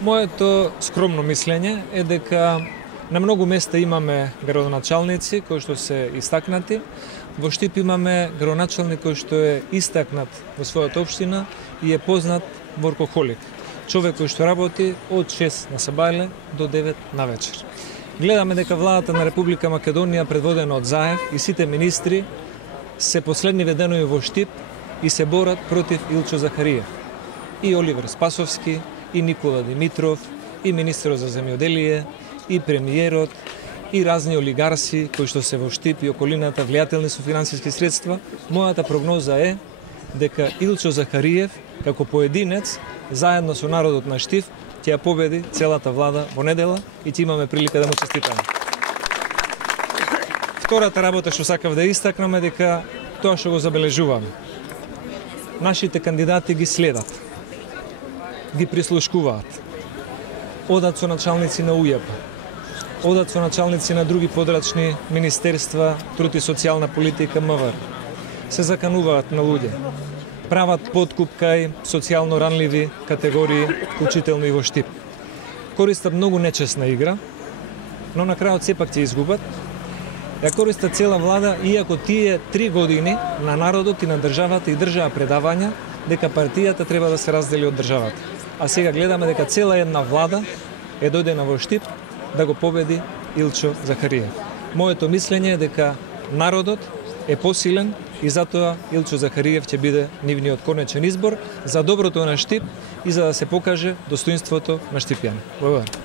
Моето скромно мислење е дека на многу места имаме градоначалници кои што се истакнати. Во Штип имаме градоначалник кој што е истакнат во својата општина и е познат воркохолик. Човек кој што работи од 6 на сабајле до 9 на вечер. Гледаме дека владата на Република Македонија, предводена од Заев и сите министри, се последниве денови во Штип и се борат против Илчо Захариев. И Оливер Спасовски, и Никола Димитров, и министерот за земјоделие, и премиерот, и разни олигарси кои што се во Штип и околината влијателни со финансиски средства. Мојата прогноза е дека Илчо Захариев, како поединец, заедно со народот на Штип, ќе ја победи целата влада во недела и ќе имаме прилика да му честитаме. Втората работа што сакав да истакнам е дека тоа што го забележуваме. Нашите кандидати ги следат, ги прислушкуваат, одат со началници на УЈП, одат со началници на други подрачни министерства, труд и социјална политика, МВР, се закануваат на луѓе, прават подкуп кај социјално ранливи категории, вклучително и во Штип. Користат многу нечесна игра, но на крајот сепак ќе изгубат. Ја користат цела влада, иако тие 3 години на народот и на државата и држаа предавања дека партијата треба да се раздели од државата. А сега гледаме дека цела една влада е дојдена во Штип да го победи Илчо Захариев. Моето мислење е дека народот е посилен и затоа Илчо Захариев ќе биде нивниот конечен избор за доброто на Штип и за да се покаже достоинството на штипјани. Благодарам.